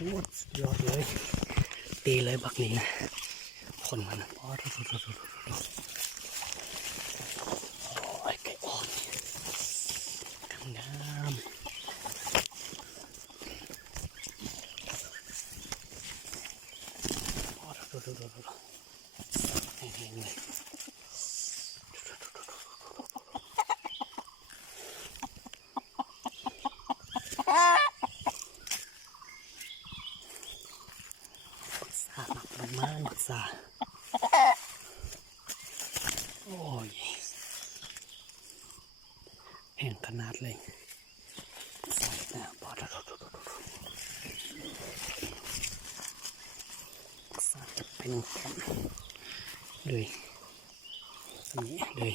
ยอดเลยตีเลยบักนี้นะคนมันพอโอ้ยไก่อ่อนงามพอแห้งๆเลยบักซาโอ้ยแห้งขนาดเลยใส่นะพอบักซาจะเป็นแผ่นเลยนี่เลย